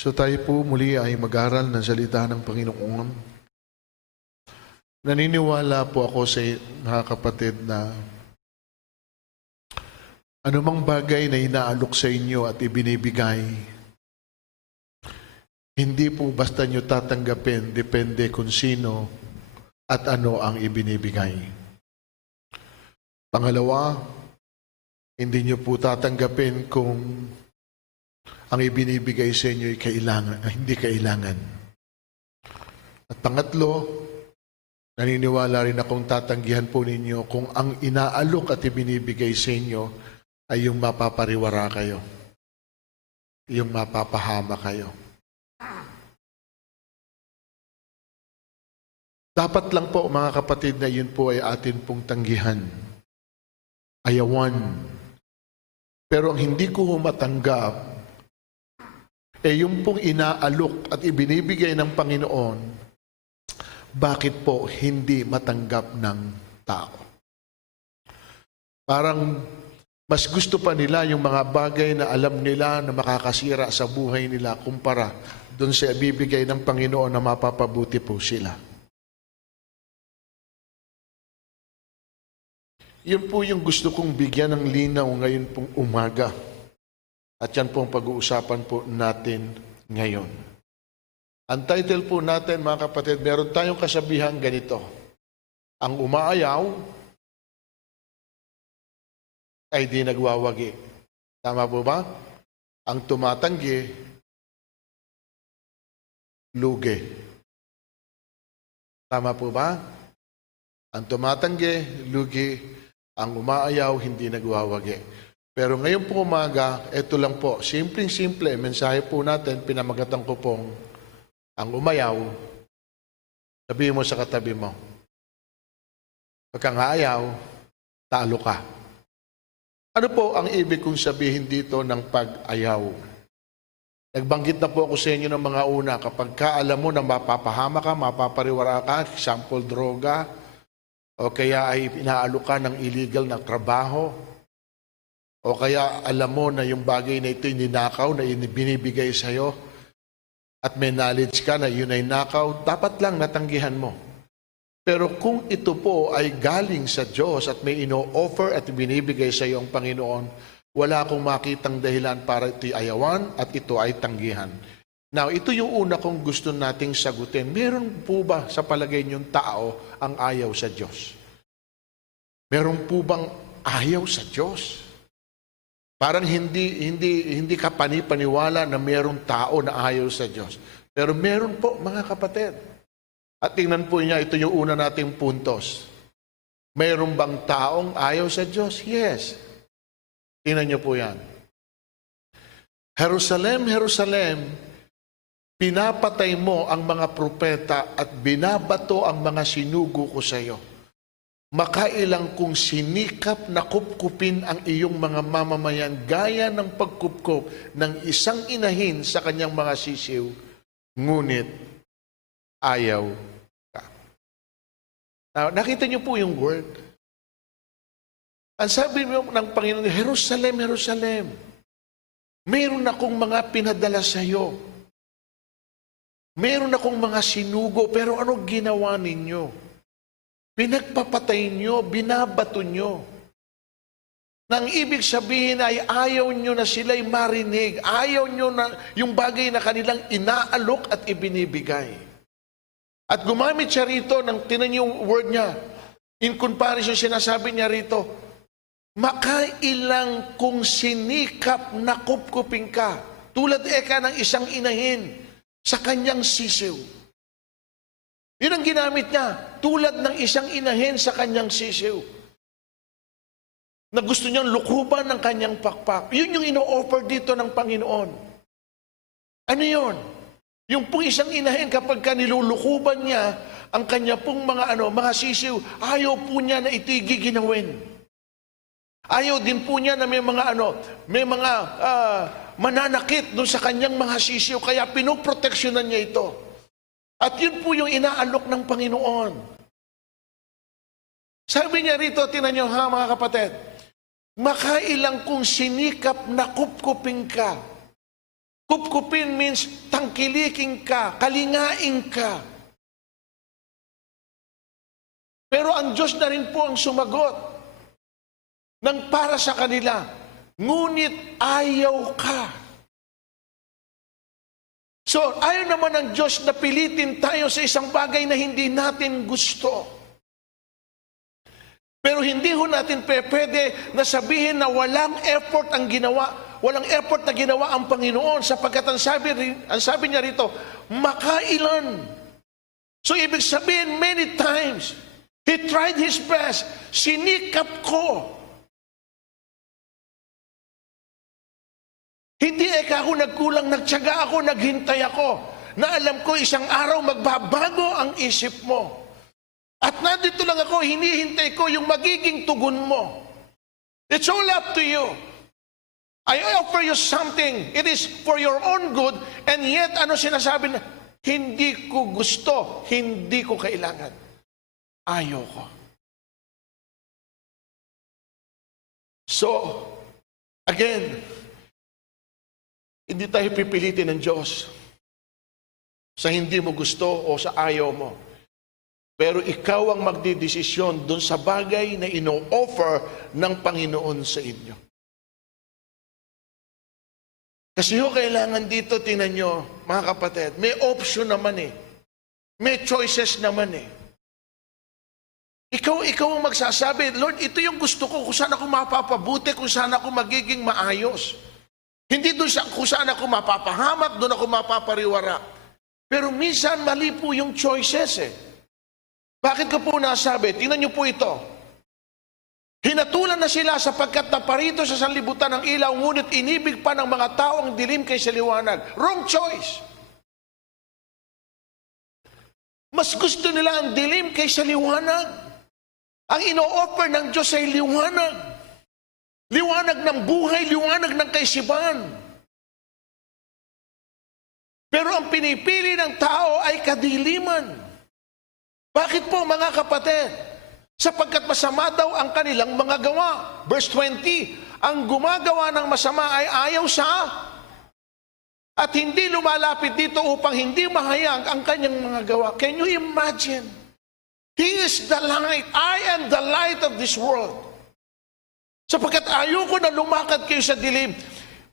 So tayo po muli ay mag-aral ng salita ng Panginoon. Naniniwala po ako sa mga kapatid na anumang bagay na inaalok sa inyo at ibinibigay, hindi po basta nyo tatanggapin, depende kung sino at ano ang ibinibigay. Pangalawa, hindi nyo po tatanggapin kung ang ibinibigay sa inyo ay hindi kailangan. At pangatlo, naniniwala rin akong tatanggihan po ninyo kung ang inaalok at ibinibigay sa inyo ay yung mapapariwara kayo, yung mapapahama kayo. Dapat lang po mga kapatid na yun po ay atin pong tanggihan, ayawan. Pero ang hindi ko matanggap, yung pong inaalok at ibinibigay ng Panginoon, bakit po hindi matanggap ng tao? Parang mas gusto pa nila yung mga bagay na alam nila na makakasira sa buhay nila kumpara doon sa ibibigay ng Panginoon na mapapabuti po sila. Yun po yung gusto kong bigyan ng linaw ngayon pong umaga. At yan po ang pag-uusapan po natin ngayon. Ang title po natin, mga kapatid, meron tayong kasabihan ganito. Ang umaayaw ay di nagwawagi. Tama po ba? Ang tumatanggi, lugi. Tama po ba? Ang tumatanggi, lugi. Ang umaayaw, hindi nagwawagi. Pero ngayon po umaga, ito lang po, simpleng-simple, mensahe po natin, pinamagatan ko pong ang umayaw, sabihin mo sa katabi mo, pag kang aayaw, talo ka. Ano po ang ibig kong sabihin dito ng pag-ayaw? Nagbanggit na po ako sa inyo ng mga una, kapag alam mo na mapapahama ka, mapapariwara ka, example, droga, o kaya ay inaalok ka ng illegal na trabaho, o kaya alam mo na yung bagay na ito ninakaw, na binibigay sa'yo, at may knowledge ka na yun ay nakaw, dapat lang natanggihan mo. Pero kung ito po ay galing sa Diyos at may ino-offer at binibigay sa iyo ang Panginoon, wala akong makitang dahilan para ito'y ayawan at ito ay tanggihan. Now, ito yung una kong gusto nating sagutin. Meron po ba sa palagay niyong tao ang ayaw sa Diyos? Meron po bang ayaw sa Diyos? Parang hindi ka panipaniwala na mayroong tao na ayaw sa Diyos. Pero meron po, mga kapatid. At tingnan po niya, ito yung una nating puntos. Mayroon bang taong ayaw sa Diyos? Yes. Tingnan niyo po yan. Jerusalem, Jerusalem, pinapatay mo ang mga propeta at binabato ang mga sinugo ko sa iyo. Makailang kung sinikap na kupkupin ang iyong mga mamamayan gaya ng pagkupkup ng isang inahin sa kanyang mga sisiw, ngunit ayaw ka. Now, nakita niyo po yung word. Ang sabi mo ng Panginoon, Jerusalem, Jerusalem, mayroon akong mga pinadala sa iyo. Mayroon akong mga sinugo, pero ano ginawa ninyo? Pinagpapatay nyo, binabato nyo. Nang ibig sabihin ay ayaw nyo na sila'y marinig. Ayaw nyo na yung bagay na kanilang inaalok at ibinibigay. At gumamit siya rito, tinan yung word niya. In comparison, sinasabi niya rito, makailang kung sinikap na kupkupin ka, tulad ng isang inahin sa kanyang sisiw. Yun ang ginamit niya, tulad ng isang inahin sa kanyang sisiw. Na gusto niyang lukuban ng kanyang pakpak. Yun yung ino-offer dito ng Panginoon. Ano yun? Yung pong isang inahin, kapag nilulukuban niya ang kanya pong mga sisiw, ayaw po niya na ito'y giginawin. Ayaw din po niya na may mga mananakit doon sa kanyang mga sisiw, kaya pinoproteksyonan niya ito. At yun po yung inaalok ng Panginoon. Sabi niya rito, tingnan niyo ha mga kapatid, makailang kung sinikap na kupkupin ka, Kupkupin means tangkiliking ka, kalingain ka. Pero ang Diyos na rin po ang sumagot ng para sa kanila. Ngunit ayaw ka. So, ayaw naman ng Diyos na pilitin tayo sa isang bagay na hindi natin gusto. Pero hindi ho natin pwede na sabihin na walang effort ang ginawa, walang effort na ginawa ang Panginoon sapagkat ang sabi niya rito, makailan. So, ibig sabihin, many times, He tried His best. Sinikap ko. Hindi ako nagkulang, nagtiyaga ako, naghintay ako, na alam ko isang araw magbabago ang isip mo. At nandito lang ako, hinihintay ko yung magiging tugon mo. It's all up to you. I offer you something. It is for your own good, and yet, ano sinasabi na, hindi ko gusto, hindi ko kailangan. Ayaw ko. So, again, hindi tayo pipilitin ng Diyos sa hindi mo gusto o sa ayaw mo. Pero ikaw ang magdidesisyon dun sa bagay na ino-offer ng Panginoon sa inyo. Kasi kailangan dito, tingnan nyo, mga kapatid, may option naman eh. May choices naman eh. Ikaw ang magsasabi, Lord, ito yung gusto ko, kung saan ako mapapabuti, kung saan ako magiging maayos. Hindi doon kung saan ako mapapahamak, doon ako mapapariwara. Pero minsan mali po yung choices eh. Bakit ko po nasabi? Tingnan niyo po ito. Hinatulan na sila sapagkat naparito sa sanlibutan ng ilaw, ngunit inibig pa ng mga tao ang dilim kaysa liwanag. Wrong choice. Mas gusto nila ang dilim kaysa liwanag. Ang ino-offer ng Diyos ay liwanag. Liwanag ng buhay, liwanag ng kaisipan. Pero ang pinipili ng tao ay kadiliman. Bakit po mga kapatid? Sapagkat masama daw ang kanilang mga gawa. Verse 20, ang gumagawa ng masama ay ayaw siya at hindi lumalapit dito upang hindi mahayag ang kanyang mga gawa. Can you imagine? He is the light. I am the light of this world. Sapagkat ayoko na lumakad kayo sa dilim.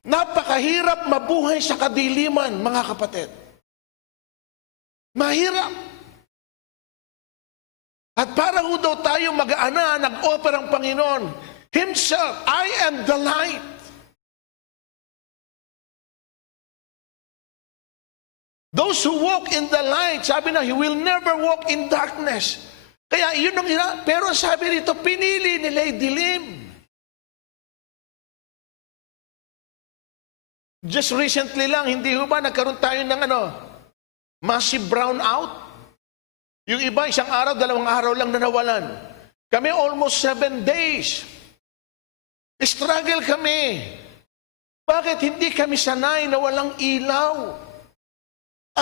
Napakahirap mabuhay sa kadiliman, mga kapatid. Mahirap. At para ho daw tayo mag-aana, nag-offer ang Panginoon Himself, I am the light. Those who walk in the light, sabi na, He will never walk in darkness. Kaya yun ang pero sabi rito, pinili nila yung dilim. Just recently lang, hindi ba nagkaroon tayo ng massive brownout? Yung iba, isang araw, 2 araw lang na nawalan. Kami almost 7 days. Struggle kami. Bakit hindi kami sanay na walang ilaw?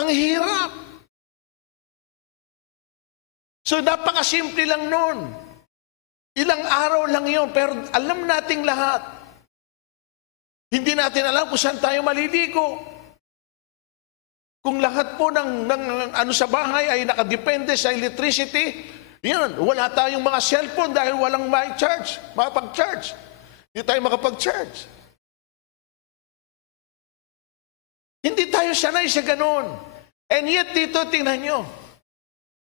Ang hirap. So, napakasimple lang nun. Ilang araw lang yun, pero alam nating lahat. Hindi natin alam kung saan tayo maliligo. Kung lahat po ng sa bahay ay nakadepende sa electricity, yan, wala tayong mga cellphone dahil walang makapag-charge. Hindi tayo makapag-charge. Hindi tayo sanay sa ganon. And yet dito, tingnan nyo,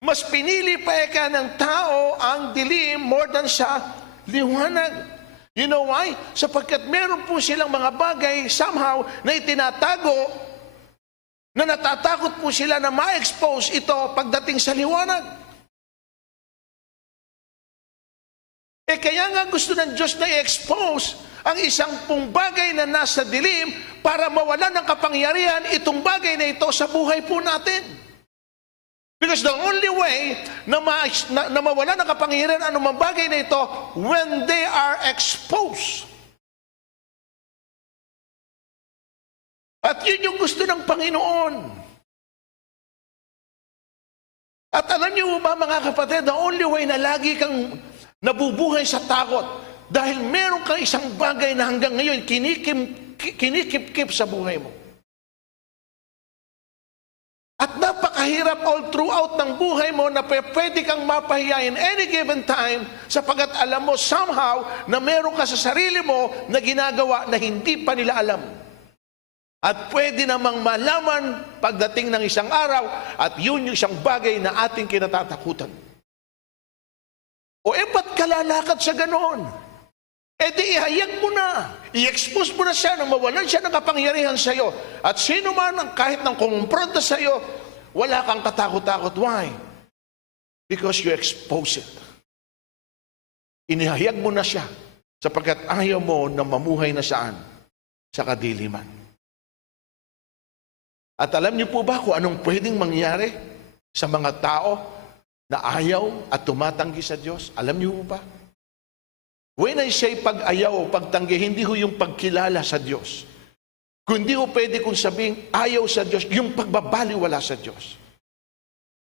mas pinili pa eka ng tao ang dilim more than sa liwanag. You know why? Sapagkat meron po silang mga bagay somehow na itinatago na natatakot po sila na ma-expose ito pagdating sa liwanag. Kaya nga gusto ng Diyos na i-expose ang isang pong bagay na nasa dilim para mawalan ng kapangyarihan itong bagay na ito sa buhay po natin. Because the only way na mawalan ng kapangyarihan anumang bagay na ito when they are exposed. At yun yung gusto ng Panginoon. At alam niyo ba mga kapatid, the only way na lagi kang nabubuhay sa takot dahil meron kang isang bagay na hanggang ngayon kinikip sa buhay mo. At napakahirap all throughout ng buhay mo na pwede kang mapahiya in any given time sapagkat alam mo somehow na meron ka sa sarili mo na ginagawa na hindi pa nila alam. At pwede namang malaman pagdating ng isang araw at yun yung isang bagay na ating kinatatakutan. O ba't ka lalakad sa ganoon? Di ihayag mo na. I-expose mo na siya nang mawalan siya ng kapangyarihan sa iyo. At sino man ang kahit nang kumpronta sa iyo, wala kang katakot-takot. Why? Because you expose it. Inihayag mo na siya sapagkat ayaw mo na mamuhay na saan? Sa kadiliman. At alam niyo po ba kung anong pwedeng mangyari sa mga tao na ayaw at tumatanggi sa Diyos? Alam niyo po ba? When I say pag-ayaw o pagtanggi, hindi ho yung pagkilala sa Diyos. Kundi ho pwede kong sabing ayaw sa Diyos, yung pagbabaliwala sa Diyos.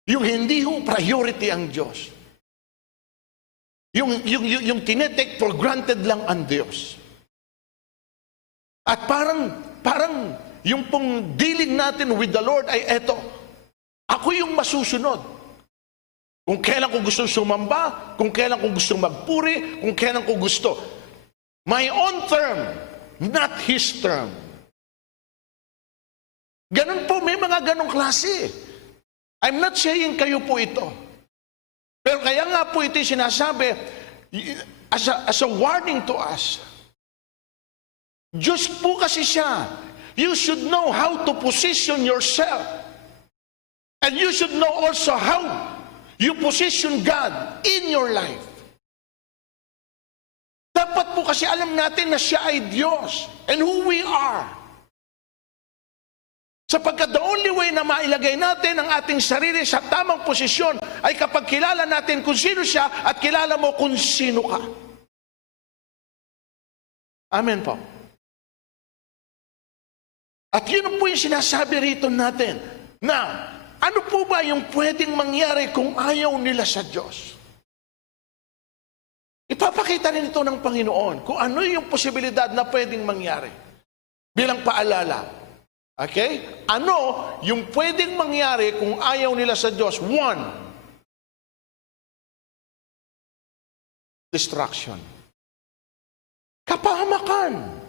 Yung hindi ho priority ang Diyos. Yung tinetake for granted lang ang Diyos. At parang yung pong dealing natin with the Lord ay eto, ako yung masusunod. Kung kailan ko gusto sumamba, kung kailan ko gusto magpuri, kung kailan ko gusto. My own term, not His term. Ganun po, may mga ganong klase. I'm not saying kayo po ito. Pero kaya nga po ito yung sinasabi, as a warning to us. Diyos po kasi siya. You should know how to position yourself. And you should know also how you position God in your life. Dapat po kasi alam natin na siya ay Diyos and who we are. Sapagkat the only way na mailagay natin ang ating sarili sa tamang posisyon ay kapag kilala natin kung sino siya at kilala mo kung sino ka. Amen po. At yun po yung sinasabi rito natin na ano po ba yung pwedeng mangyari kung ayaw nila sa Diyos? Ipapakita rin ito ng Panginoon kung ano yung posibilidad na pwedeng mangyari. Bilang paalala. Okay? Ano yung pwedeng mangyari kung ayaw nila sa Diyos? One, destruction. Kapahamakan.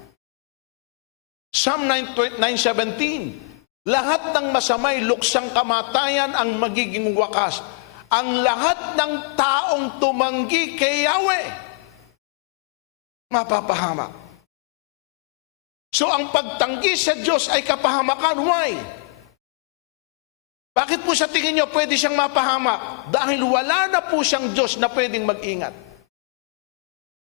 Psalm 9:17. Lahat ng masamay luksang kamatayan ang magiging wakas. Ang lahat ng taong tumanggi kay Yahweh, mapapahamak. So ang pagtanggi sa Diyos ay kapahamakan. Why? Bakit po sa tingin nyo pwede siyang mapahamak? Dahil wala na po siyang Diyos na pwedeng mag-ingat.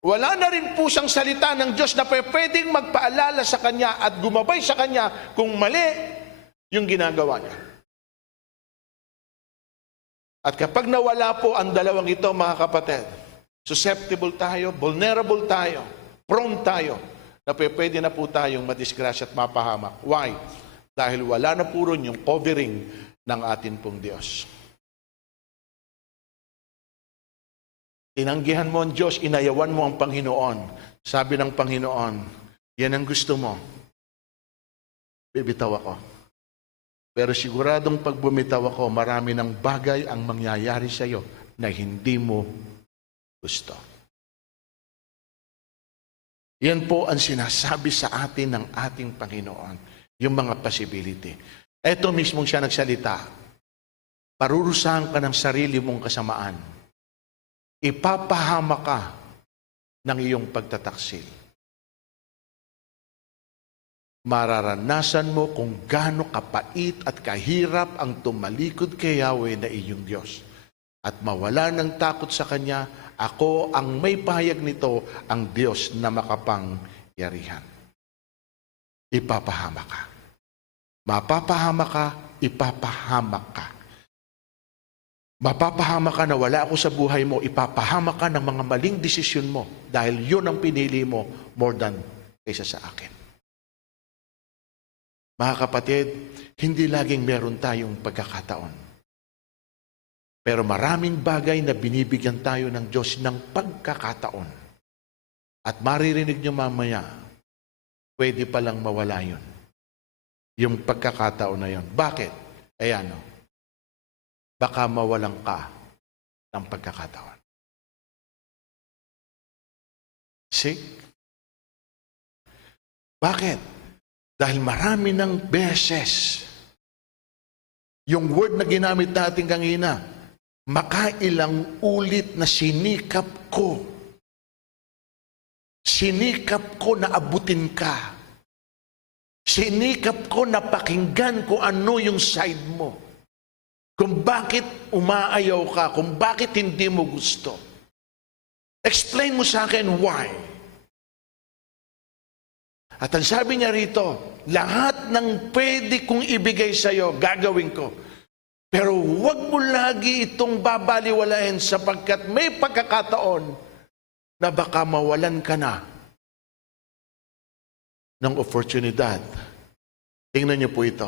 Wala na rin po siyang salita ng Diyos na pwedeng magpaalala sa Kanya at gumabay sa Kanya kung mali yung ginagawa niya. At kapag nawala po ang dalawang ito, mga kapatid, susceptible tayo, vulnerable tayo, prone tayo, na pwede na po tayong madisgrasya at mapahamak. Why? Dahil wala na po ron yung covering ng atin pong Diyos. Tinanggihan mo ang Diyos, inayawan mo ang Panginoon. Sabi ng Panginoon, yan ang gusto mo. Bibitaw ako. Pero siguradong pag bumitaw ako, marami ng bagay ang mangyayari sa iyo na hindi mo gusto. Yan po ang sinasabi sa atin ng ating Panginoon, yung mga possibility. Ito mismong siya nagsalita, parurusahan ka ng sarili mong kasamaan. Ipapahama ka ng iyong pagtataksil. Mararanasan mo kung gaano kapait at kahirap ang tumalikod kay Yahweh na iyong Diyos. At mawala ng takot sa Kanya, ako ang may pahayag nito, ang Diyos na makapangyarihan. Ipapahama ka. Mapapahama ka, ipapahamak ka. Mapapahama ka na wala ako sa buhay mo, ipapahama ka ng mga maling desisyon mo dahil yun ang pinili mo more than kaysa sa akin. Mga kapatid, hindi laging meron tayong pagkakataon. Pero maraming bagay na binibigyan tayo ng Diyos ng pagkakataon. At maririnig nyo mamaya, pwede palang mawala yun. Yung pagkakataon na yun. Bakit? Ayan o. baka mawalan ka ng pagkakataon. See? Bakit? Dahil marami ng beses yung word na ginamit natin kanina, makailang ulit na sinikap ko na abutin ka. Sinikap ko na pakinggan kung ano yung side mo. Kung bakit umaayaw ka, kung bakit hindi mo gusto. Explain mo sa akin why. At ang sabi niya rito, lahat ng pwede kong ibigay sa iyo, gagawin ko. Pero huwag mo lagi itong babaliwalain sapagkat may pagkakataon na baka mawalan ka na ng oportunidad. Tingnan niyo po ito.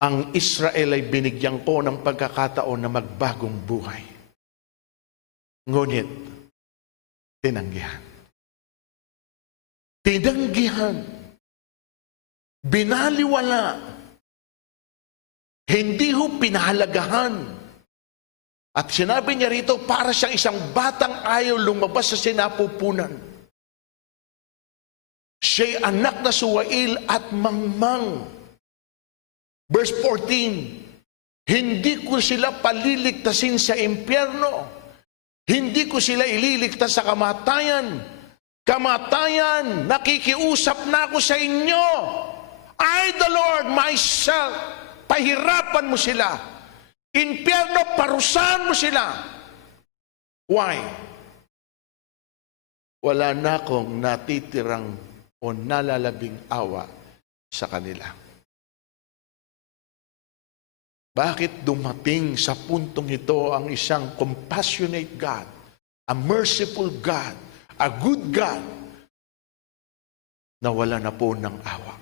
Ang Israel ay binigyan ko ng pagkakataon na magbagong buhay. Ngunit, tinanggihan. Tinanggihan. Binaliwala. Hindi ho pinahalagahan. At sinabi niya rito, para siyang isang batang ayaw lumabas sa sinapupunan. Siya'y anak na suwail at mangmang. Verse 14, hindi ko sila paliligtasin sa impyerno. Hindi ko sila ililigtas sa kamatayan. Kamatayan, nakikiusap na ako sa inyo. I, the Lord, myself, pahirapan mo sila. Impyerno, parusahan mo sila. Why? Wala na akong natitirang o nalalabing awa sa kanila. Bakit dumating sa puntong ito ang isang compassionate God, a merciful God, a good God, na wala na po ng awa?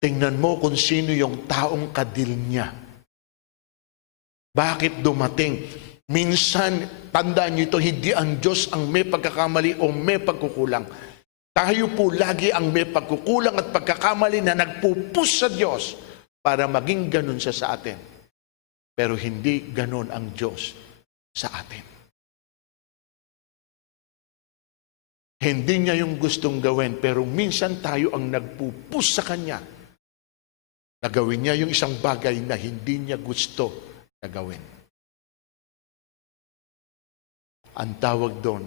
Tingnan mo kung sino yung taong kadil niya. Bakit dumating? Minsan, tandaan niyo ito, hindi ang Diyos ang may pagkakamali o may pagkukulang. Tayo po lagi ang may pagkukulang at pagkakamali na nagpupus sa Diyos para maging ganun siya sa atin. Pero hindi ganun ang Diyos sa atin. Hindi niya yung gustong gawin, pero minsan tayo ang nagpupus sa Kanya na gawin niya yung isang bagay na hindi niya gusto na gawin. Ang tawag doon,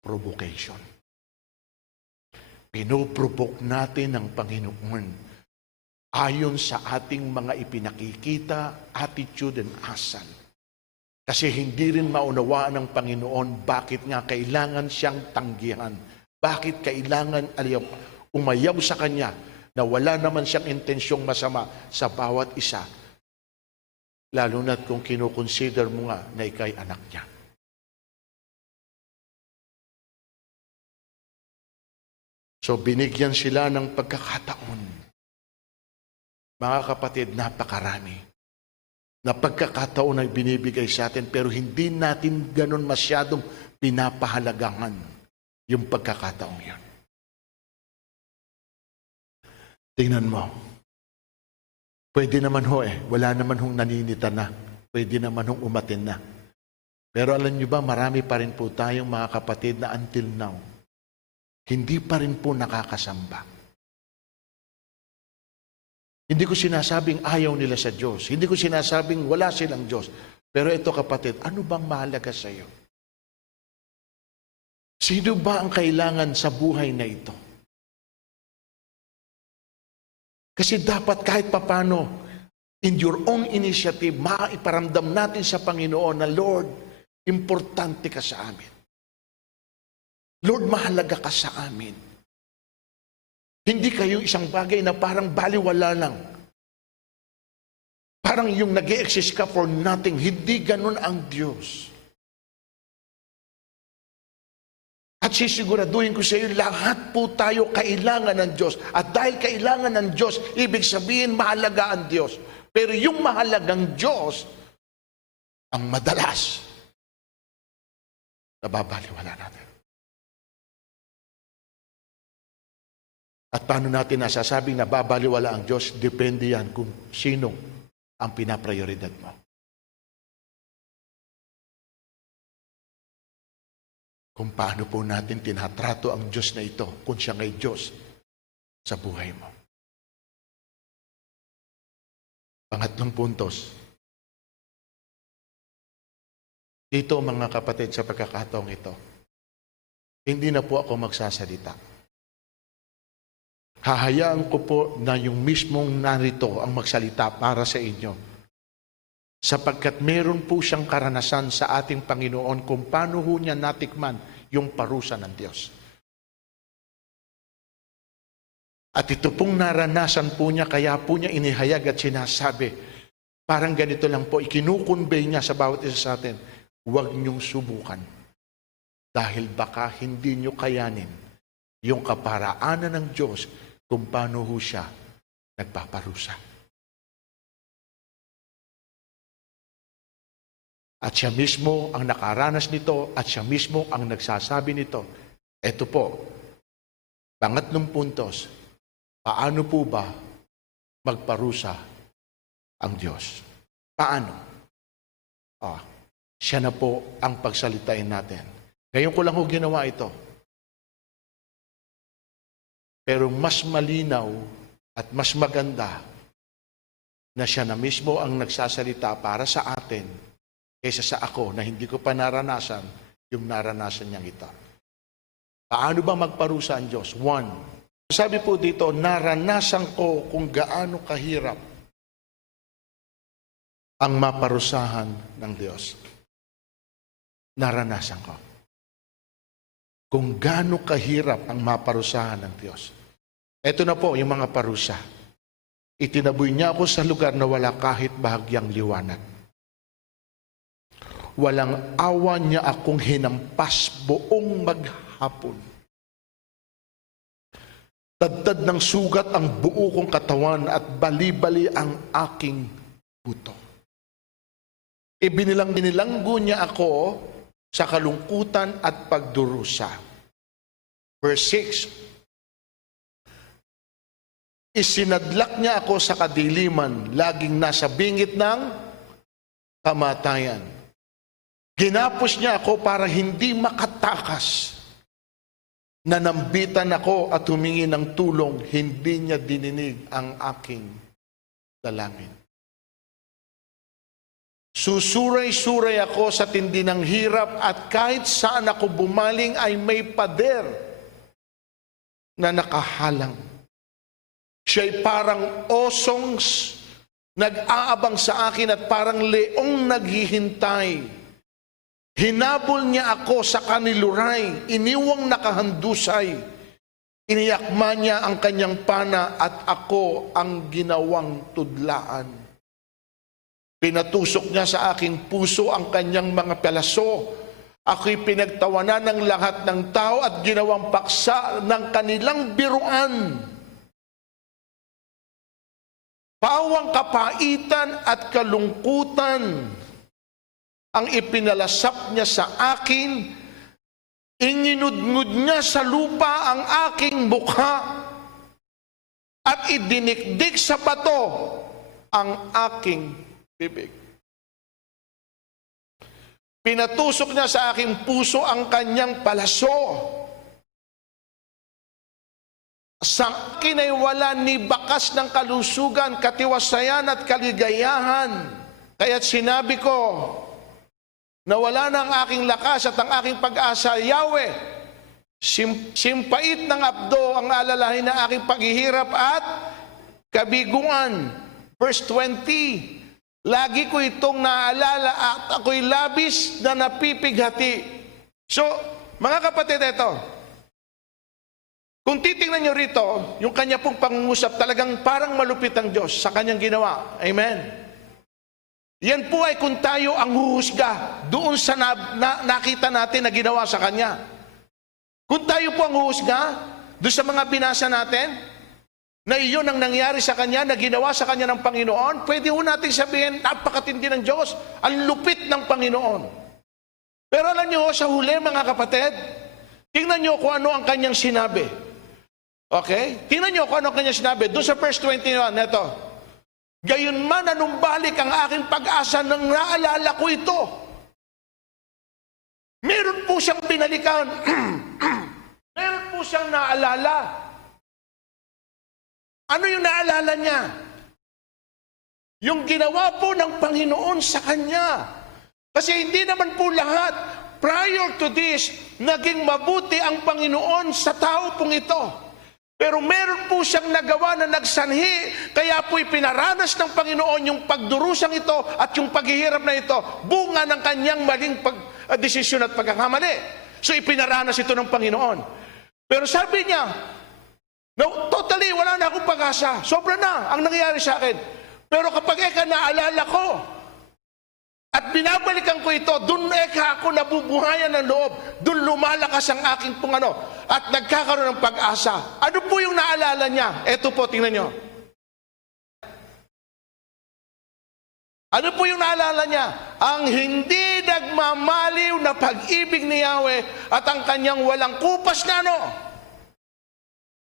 provocation. Pinoprovoke natin ang Panginoon ayon sa ating mga ipinakikita, attitude and asal. Kasi hindi rin maunawaan ng Panginoon bakit nga kailangan siyang tanggihan. Bakit kailangan umayaw sa Kanya na wala naman siyang intensyong masama sa bawat isa. Lalo na't kung kinukonsider mo nga na ikay anak niya. So binigyan sila ng pagkakataon. Mga kapatid, napakarami na pagkakataon ay binibigay sa atin, pero hindi natin ganun masyadong pinapahalagahan yung pagkakataong yan. Tingnan mo. Pwede naman wala naman hong naninita na. Pwede naman hong umatin na. Pero alam niyo ba, marami pa rin po tayong mga kapatid na until now, hindi pa rin po nakakasamba. Hindi ko sinasabing ayaw nila sa Diyos. Hindi ko sinasabing wala silang Diyos. Pero ito kapatid, ano bang mahalaga sa iyo? Sino ba ang kailangan sa buhay na ito? Kasi dapat kahit papano, in your own initiative, maiparamdam natin sa Panginoon na, Lord, importante ka sa amin. Lord, mahalaga ka sa amin. Hindi kayo isang bagay na parang baliwala lang. Parang yung nag-e-exist ka for nothing. Hindi ganun ang Diyos. At sisiguraduhin ko sa iyo, lahat po tayo kailangan ng Diyos. At dahil kailangan ng Diyos, ibig sabihin mahalaga ang Diyos. Pero yung mahalagang Diyos, ang madalas, nababaliwala natin. At paano natin nasasabing na babaliwala ang Diyos? Depende yan kung sino ang pinaprioridad mo. Kung paano po natin tinatrato ang Diyos na ito, kung siya ngay Diyos sa buhay mo. Pangatlong puntos. Dito mga kapatid, sa pagkakataong ito, hindi na po ako magsasalita. Hahayaan ko po na yung mismong narito ang magsalita para sa inyo. Sapagkat meron po siyang karanasan sa ating Panginoon kung paano ho niya natikman yung parusa ng Diyos. At ito pong naranasan po niya, kaya po niya inihayag at sinasabi, parang ganito lang po, ikinukonvey niya sa bawat isa sa atin, huwag niyong subukan. Dahil baka hindi niyo kayanin yung kaparaanan ng Diyos kung paano ho siya nagpaparusa. At siya mismo ang nakaranas nito at siya mismo ang nagsasabi nito. Ito po, pangatlong puntos, paano po ba magparusa ang Diyos? Paano? Siya na po ang pagsalitain natin. Ngayon ko lang ho ginawa ito. Pero mas malinaw at mas maganda na siya na mismo ang nagsasalita para sa atin kaysa sa ako na hindi ko pa naranasan yung naranasan niyang ito. Paano ba magparusa ang Diyos? One, sabi po dito, naranasan ko kung gaano kahirap ang maparusahan ng Diyos. Naranasan ko. Kung gaano kahirap ang maparusahan ng Diyos. Ito na po yung mga parusa. Itinaboy niya ako sa lugar na wala kahit bahagyang liwanag. Walang awa niya akong hinampas buong maghapon. Tadtad ng sugat ang buo kong katawan at bali-bali ang aking buto. Ibinilanggo niya ako sa kalungkutan at pagdurusa. Verse 6, isinadlak niya ako sa kadiliman, laging nasa bingit ng kamatayan. Ginapos niya ako para hindi makatakas. Nanambitan ako at humingi ng tulong, hindi niya dininig ang aking dalangin. Susuray-suray ako sa tindi ng hirap at kahit saan ako bumaling ay may pader na nakahalang. Siya'y parang osong nag-aabang sa akin at parang leong naghihintay. Hinabol niya ako sa kaniluray, iniwang nakahandusay. Iniyakma niya ang kanyang pana at ako ang ginawang tudlaan. Pinatusok niya sa aking puso ang kanyang mga palaso. Ako'y pinagtawanan ng lahat ng tao at ginawang paksa ng kanilang biruan. Pawang kapaitan at kalungkutan ang ipinalasap niya sa akin. Inginudngud niya sa lupa ang aking mukha at idinikdik sa bato ang aking bibig. Pinatusok niya sa aking puso ang kanyang palaso. Sa akin ay wala ni bakas ng kalusugan, katiwasayan at kaligayahan. Kaya't sinabi ko na wala na ang aking lakas at ang aking pag-asa, Yahweh. Simpait ng abdo ang alalahin ng aking paghihirap at kabiguan. Verse 20, lagi ko itong naalala at ako'y labis na napipighati. So, mga kapatid, ito. Kung titingnan nyo rito, yung kanya pong pangungusap, talagang parang malupit ang Diyos sa kanyang ginawa. Amen. Yan po ay kung tayo ang huhusga doon sa nakita natin na ginawa sa kanya. Kung tayo po ang huhusga doon sa mga binasa natin, na iyon ang nangyari sa kanya, na ginawa sa kanya ng Panginoon, pwede ho natin sabihin, napakatindi ng Diyos, ang lupit ng Panginoon. Pero alam nyo, sa huli mga kapatid, tingnan nyo kung ano ang kanyang sinabi. Okay? Tingnan nyo kung ano kanya sinabi. Doon sa verse 21, neto. Gayon man anumbalik ang aking pag-asa nang naalala ko ito. Meron po siyang binalikan. Meron po siyang naalala. Ano yung naalala niya? Yung ginawa po ng Panginoon sa kanya. Kasi hindi naman po lahat, prior to this, naging mabuti ang Panginoon sa tao pong ito. Pero meron po siyang nagawa na nagsanhi, kaya po ipinaranas ng Panginoon yung pagdurusang ito at yung paghihirap na ito, bunga ng kanyang maling desisyon at pagkakamali. So ipinaranas ito ng Panginoon. Pero sabi niya, no, totally, wala na akong pag-asa. Sobra na ang nangyayari sa akin. Pero kapag naalala ko, at binabalikan ko ito, doon ako nabubuhayan ng loob, doon lumalakas ang aking at nagkakaroon ng pag-asa. Ano po yung naalala niya? Ito po, tingnan nyo. Ano po yung naalala niya? Ang hindi nagmamaliw na pag-ibig ni Yahweh at ang kanyang walang kupas na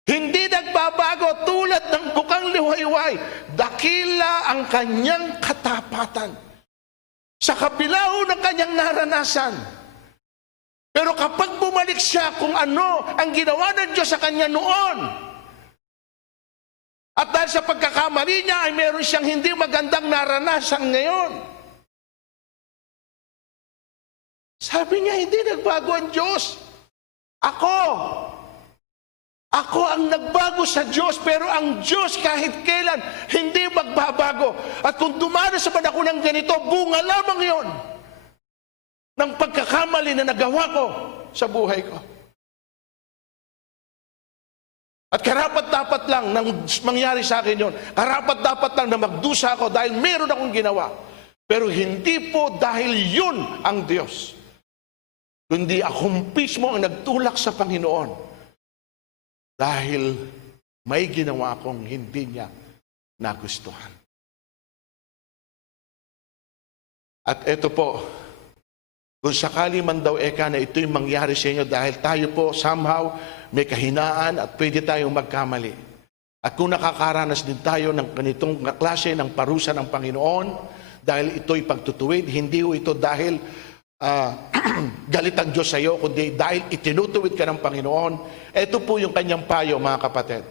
Hindi nagbabago tulad ng bukang liwayway. Dakila ang kanyang katapatan. Sa kabila ng kanyang naranasan. Pero kapag bumalik siya kung ano ang ginawa ng Diyos sa kanya noon, at dahil sa pagkakamali niya ay meron siyang hindi magandang naranasan ngayon. Sabi niya, hindi nagbago ang Diyos. Ako ang nagbago sa Diyos, pero ang Diyos kahit kailan hindi magbabago. At kung dumaranas sa panahon ng ganito, bunga lamang yon ng pagkakamali na nagawa ko sa buhay ko. At karapat-dapat lang nang mangyari sa akin yon. Karapat-dapat lang na magdusa ako dahil meron akong ginawa. Pero hindi po dahil yun ang Diyos. Kundi ako mismo ang nagtulak sa Panginoon. Dahil may ginawa akong hindi niya nagustuhan. At ito po, kung sakali man daw na ito'y mangyari sa inyo dahil tayo po somehow may kahinaan at pwede tayong magkamali. At kung nakakaranas din tayo ng ganitong klase ng parusa ng Panginoon dahil ito'y pagtutuwid, hindi ho ito dahil galit ang Diyos sa iyo, kundi dahil itinutuwid ka ng Panginoon. Ito po yung kanyang payo, mga kapatid.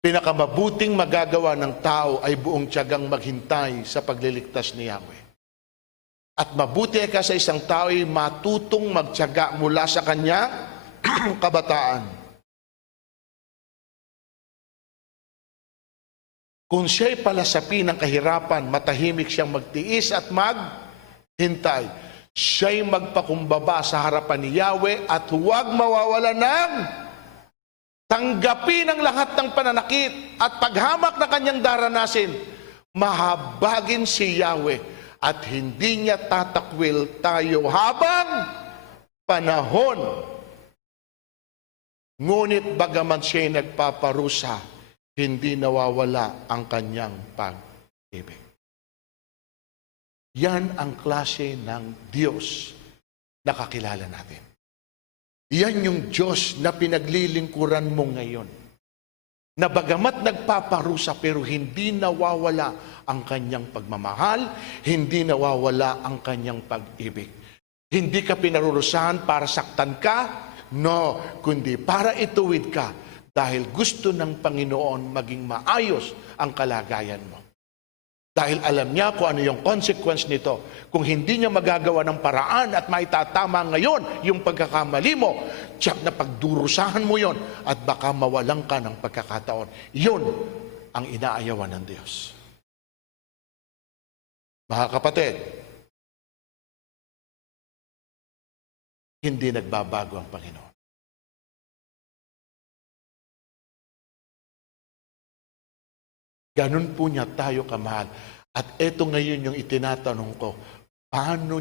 Pinakamabuting magagawa ng tao ay buong tiyagang maghintay sa pagliligtas ni Yahweh. At mabuti ka sa isang tao ay matutong magtiyaga mula sa kanya kabataan. Kung siya'y palasapi ng kahirapan, matahimik siyang magtiis at maghintay. Siya'y magpakumbaba sa harapan ni Yahweh at huwag mawawala ng tanggapin ang lahat ng pananakit at paghamak na kanyang daranasin. Mahabagin si Yahweh at hindi niya tatakwil tayo habang panahon. Ngunit bagaman siya'y nagpaparusa, hindi nawawala ang kanyang pag-ibig. Yan ang klase ng Diyos na kakilala natin. Yan yung Diyos na pinaglilingkuran mo ngayon. Na bagamat nagpaparusa pero hindi nawawala ang kanyang pagmamahal, hindi nawawala ang kanyang pag-ibig. Hindi ka pinarurusahan para saktan ka, no, kundi para ituwid ka. Dahil gusto ng Panginoon maging maayos ang kalagayan mo. Dahil alam niya kung ano yung consequence nito. Kung hindi niya magagawa ng paraan at maitatama ngayon yung pagkakamali mo, tiyak na pagdurusahan mo yon at baka mawalan ka ng pagkakataon. Yun ang inaayawan ng Diyos. Mga kapatid, hindi nagbabago ang Panginoon. Ganun po niya tayo kamahal. At ito ngayon yung itinatanong ko, paano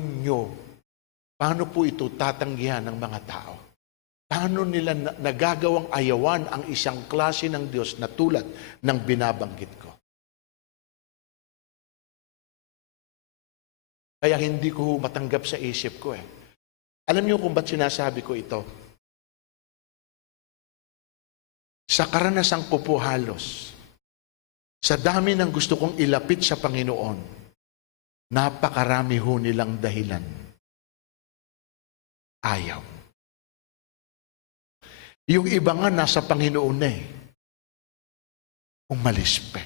po ito tatanggihan ng mga tao? Paano nila nagagawang ayawan ang isang klase ng Diyos na tulad ng binabanggit ko? Kaya hindi ko matanggap sa isip ko Alam niyo kung ba't sinasabi ko ito? Sa karanasan ko po halos, sa dami ng gusto kong ilapit sa Panginoon, napakarami ho nilang dahilan. Ayaw. Yung iba nga nasa Panginoon na eh. Umalis pa.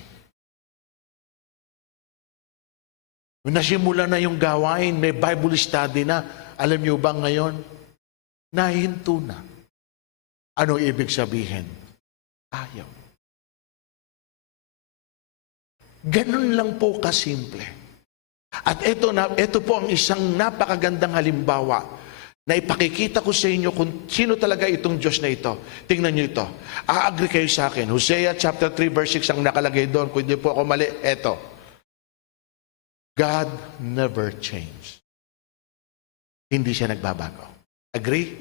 Nung nasimula na yung gawain, may Bible study na, alam niyo ba ngayon, nahinto na. Ano ibig sabihin? Ayaw. Ganun lang po kasimple. At ito po ang isang napakagandang halimbawa na ipakikita ko sa inyo kung sino talaga itong Diyos na ito. Tingnan niyo ito. A-agree kayo sa akin. Hosea chapter 3 verse 6 ang nakalagay doon. Kung hindi po ako mali, eto. God never changed. Hindi siya nagbabago. Agree?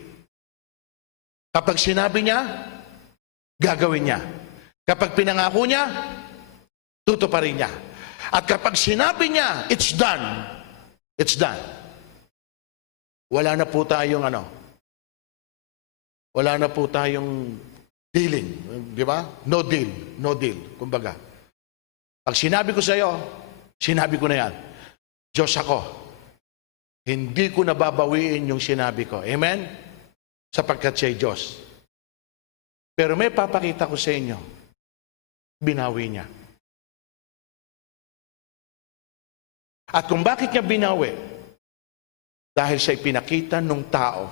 Kapag sinabi niya, gagawin niya. Kapag pinangako niya, tutuparin niya. At kapag sinabi niya, it's done. It's done. Wala na po tayong wala na po tayong dealing. Di ba? No deal. No deal. Kumbaga. Pag sinabi ko sa iyo, sinabi ko na yan. Diyos ako. Hindi ko nababawiin yung sinabi ko. Amen? Sapagkat siya'y Diyos. Pero may papakita ko sa inyo, binawi niya. At kung bakit niya binawi, dahil siya ipinakita ng tao.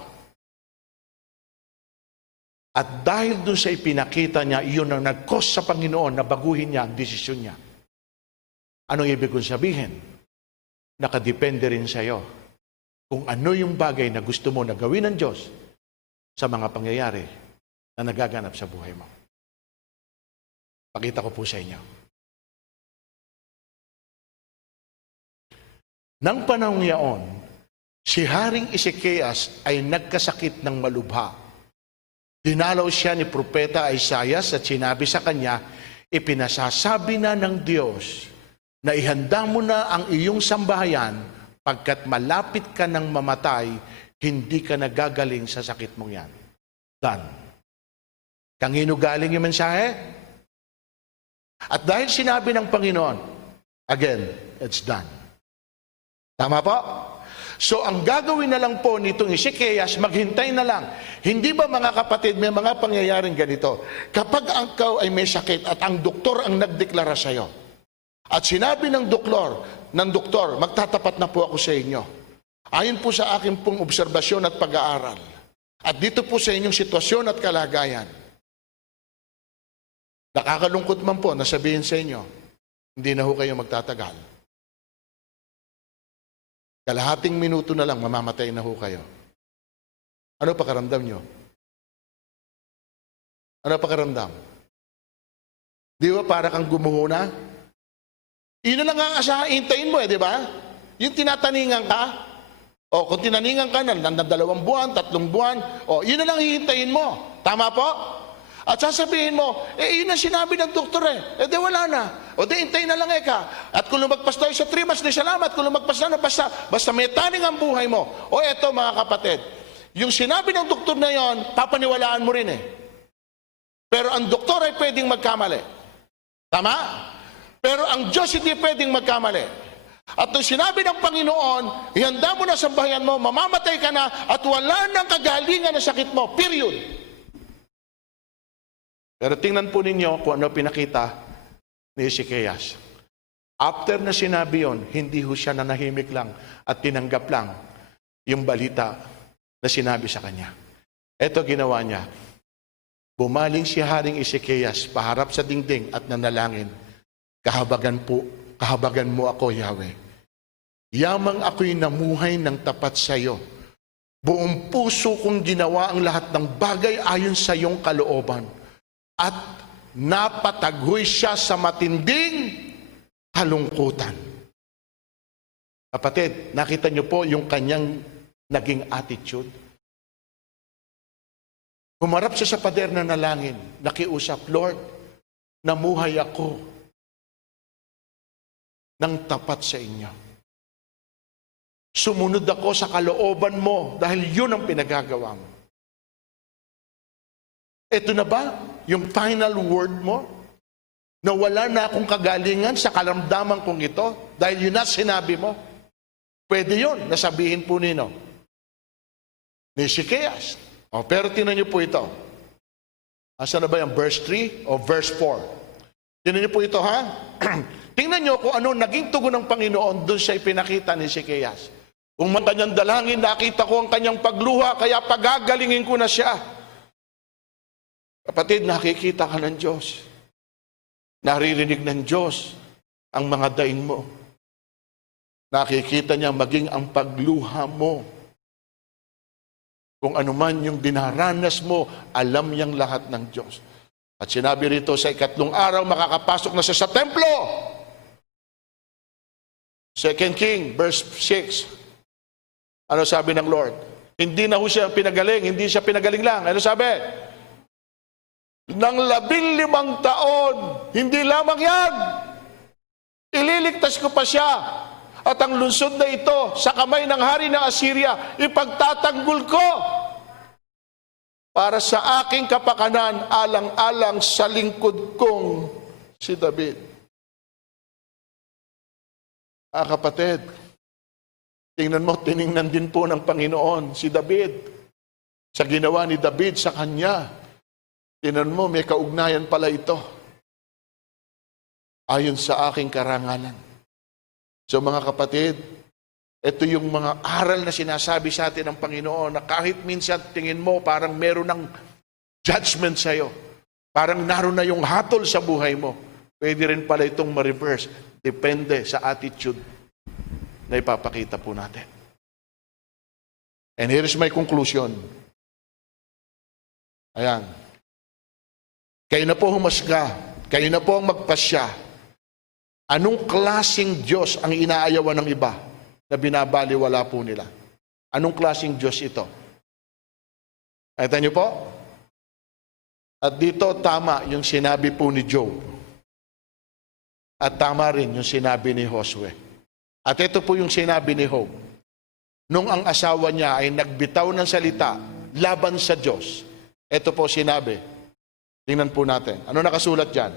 At dahil doon sa ipinakita niya, iyon ang nag-cause sa Panginoon na baguhin niya ang desisyon niya. Anong ibig kong sabihin? Nakadepende rin sa iyo kung ano yung bagay na gusto mo na gawin ng Diyos sa mga pangyayari na nagaganap sa buhay mo. Pakita ko po sa inyo. Nang panahon yaon, si Haring Ezekias ay nagkasakit ng malubha. Dinalaw siya ni Propeta Isaias at sinabi sa kanya, ipinasasabi na ng Diyos na ihanda mo na ang iyong sambahayan pagkat malapit ka ng mamatay, hindi ka nagagaling sa sakit mong yan. Done. Kanino galing yung mensahe? At dahil sinabi ng Panginoon, again, it's done. Tama po? So ang gagawin na lang po nitong Ezekias, maghintay na lang. Hindi ba mga kapatid, may mga pangyayaring ganito. Kapag ikaw ay may sakit at ang doktor ang nagdeklara sa iyo, at sinabi ng doktor, magtatapat na po ako sa inyo. Ayon po sa akin pong obserbasyon at pag-aaral. At dito po sa inyong sitwasyon at kalagayan. Nakakalungkot man po na sabihin sa inyo, hindi na ho kayo magtatagal. Kalahating minuto na lang, mamamatay na ho kayo. Ano pakiramdam nyo? Ano pakiramdam? Di ba para kang gumuhuna? Yun na lang ang asahan, hintayin mo di ba? Yung tinataningan ka, o kung tinaningan ka na 2 buwan, 3 buwan, o yun na lang hihintayin mo. Tama po? At sasabihin mo, yun ang sinabi ng doktor di wala na. O di hintayin na lang ka. At kung lumagpas tayo sa 3 months, di salamat. Kung lumagpas na, basta may taning ang buhay mo. O eto mga kapatid, yung sinabi ng doktor na yon, papaniwalaan mo rin Pero ang doktor ay pwedeng magkamali. Tama? Pero ang Diyos hindi pwedeng magkamali. At nung sinabi ng Panginoon, ihanda mo na sa bayan mo, mamamatay ka na, at wala nang kagalingan ng sakit mo. Period. Pero tingnan po ninyo kung ano pinakita ni Ezekias. After na sinabi yon, hindi ho siya nanahimik lang at tinanggap lang yung balita na sinabi sa kanya. Ito ginawa niya. Bumaling si Haring Ezekias paharap sa dingding at nanalangin. Kahabagan mo ako, Yahweh. Yamang ako'y namuhay ng tapat sa iyo. Buong puso kong ginawa ang lahat ng bagay ayon sa iyong kalooban. At napataghoy siya sa matinding kalungkutan. Kapatid, nakita niyo po yung kanyang naging attitude. Humarap siya sa pader na nalangin, nakiusap, Lord, namuhay ako ng tapat sa inyo. Sumunod ako sa kalooban mo dahil yun ang pinagagawa mo. Ito na ba yung final word mo? Na wala na akong kagalingan sa karamdaman kong ito dahil yun na sinabi mo? Pwede yun, nasabihin po ni Hezekias. Pero tingnan niyo po ito. Asa na ba yung verse 3 o verse 4? Tingnan niyo po ito, ha? Tingnan niyo kung ano naging tugon ng Panginoon doon sa ipinakita ni Hezekias. Kung man kanyang dalangin, nakita ko ang kanyang pagluha, kaya pagagalingin ko na siya. Kapatid, nakikita ka ng Diyos. Naririnig ng Diyos ang mga daing mo. Nakikita niya maging ang pagluha mo. Kung ano man yung dinaranas mo, alam niyang lahat ng Diyos. At sinabi rito sa 2 araw, makakapasok na siya sa templo. 2 King, verse 6. Ano sabi ng Lord? Hindi na ho siya pinagaling, hindi siya pinagaling lang. Ano sabi? Nang 15 taon, hindi lamang yan. Ililigtas ko pa siya. At ang lungsod na ito, sa kamay ng hari ng Assyria, ipagtatanggol ko para sa aking kapakanan, alang-alang sa lingkod kong si David. Kapatid, tingnan mo, tiningnan din po ng Panginoon si David. Sa ginawa ni David sa kanya, tingnan mo, may kaugnayan pala ito. Ayon sa aking karangalan. So mga kapatid, ito yung mga aral na sinasabi sa atin ng Panginoon na kahit minsan tingin mo parang meron ng judgment sa'yo. Parang naroon na yung hatol sa buhay mo. Pwede rin pala itong ma-reverse. Depende sa attitude na ipapakita po natin. And here is my conclusion. Ayan. Kayo na po humasga. Kayo na po ang magpasya. Anong klaseng Diyos ang inaayawan ng iba na binabaliwala po nila? Anong klaseng Diyos ito? Nakita niyo po? At dito tama yung sinabi po ni Job. At tama rin yung sinabi ni Josue. At ito po yung sinabi ni Job. Nung ang asawa niya ay nagbitaw ng salita laban sa Diyos, ito po sinabi. Tingnan po natin. Ano nakasulat dyan?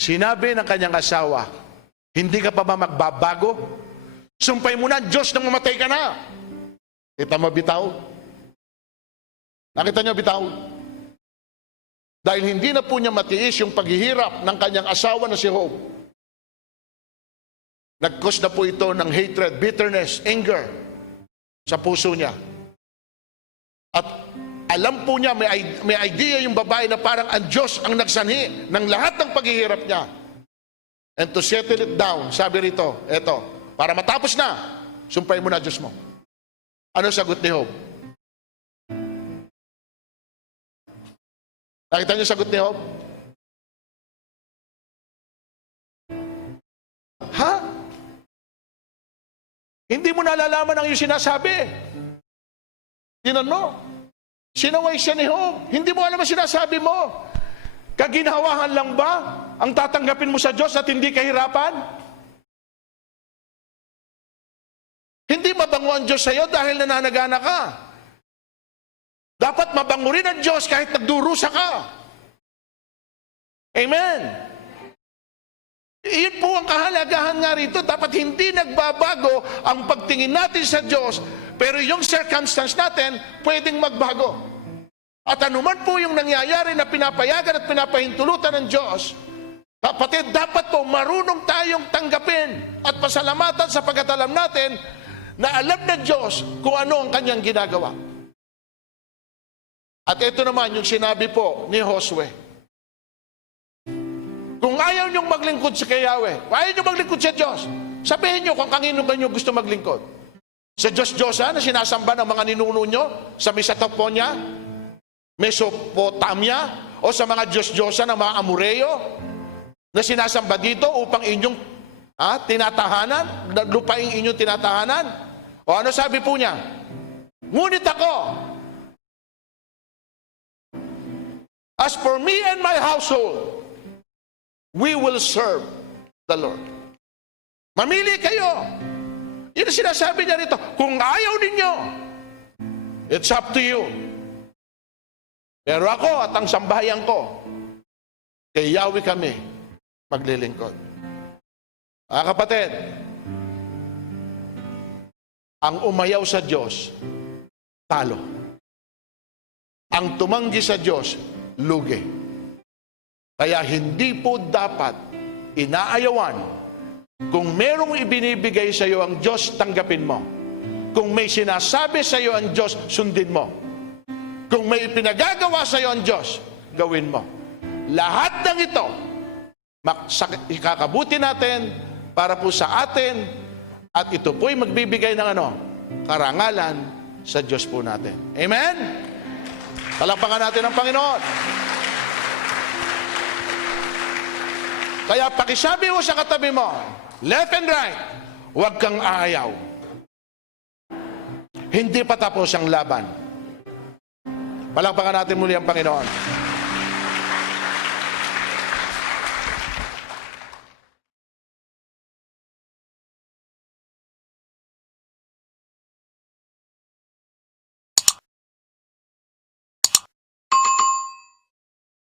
Sinabi ng kanyang asawa, hindi ka pa ba magbabago? Sumpay mo na, Diyos, nang mamatay ka na. Kita mo bitaw? Nakita niyo bitaw? Dahil hindi na po niya matiis yung paghihirap ng kanyang asawa na si Job. Nag-cause na po ito ng hatred, bitterness, anger sa puso niya. At alam po niya, may idea yung babae na parang ang Diyos ang nagsanhi ng lahat ng paghihirap niya. And to settle it down, sabi rito, eto, para matapos na, sumpay mo na Diyos mo. Ano sagot ni Job? Nakita niyo sagot ni Job? Ha? Hindi mo nalalaman ang iyong sinasabi. Tinan mo. Sinaway siya ni Job. Hindi mo alam ang sinasabi mo. Kaginhawahan lang ba ang tatanggapin mo sa Diyos at hindi kahirapan? Hindi mabango ang Diyos sa iyo dahil nananagana ka. Dapat mabango rin ang Diyos kahit nagdurusa ka. Amen. Iyon po ang kahalagahan nga rito. Dapat hindi nagbabago ang pagtingin natin sa Diyos, pero yung circumstance natin pwedeng magbago. At anuman po yung nangyayari na pinapayagan at pinapahintulutan ng Diyos, kapatid, dapat po marunong tayong tanggapin at pasalamatan sapagkat alam natin na alam ng Diyos kung ano ang kanyang ginagawa. At ito naman yung sinabi po ni Josue. Kung ayaw niyong maglingkod sa kay Yahweh, ayaw niyong maglingkod sa Diyos, sabihin niyo kung kanino kayo gusto maglingkod. Sa Diyos-Diyosa na sinasamba ng mga ninuno niyo sa Mesopotamiya, o sa mga Diyos-Diyosa ng mga Amoreo na sinasamba dito upang inyong tinatahanan, lupaing inyong tinatahanan. O ano sabi po niya? Ngunit ako, as for me and my household, we will serve the Lord. Mamili kayo. Yun ang sinasabi niya rito. Kung ayaw ninyo, it's up to you. Pero ako at ang sambahayan ko, kay Yahweh kami maglilingkod. Mga kapatid, ang umayaw sa Diyos, talo. Ang tumanggi sa Diyos, lugi. Kaya hindi po dapat inaayawan. Kung merong ibinibigay sa iyo ang Diyos, tanggapin mo. Kung may sinasabi sa iyo ang Diyos, sundin mo. Kung may pinagagawa sa iyo ang Diyos, gawin mo. Lahat ng ito, ikakabuti natin para po sa atin, at ito po'y magbibigay ng karangalan sa Diyos po natin. Amen? Palakpakan natin ang Panginoon. Kaya pakisabi mo sa katabi mo, left and right, huwag kang aayaw. Hindi pa tapos ang laban. Palakpakan natin muli ang Panginoon.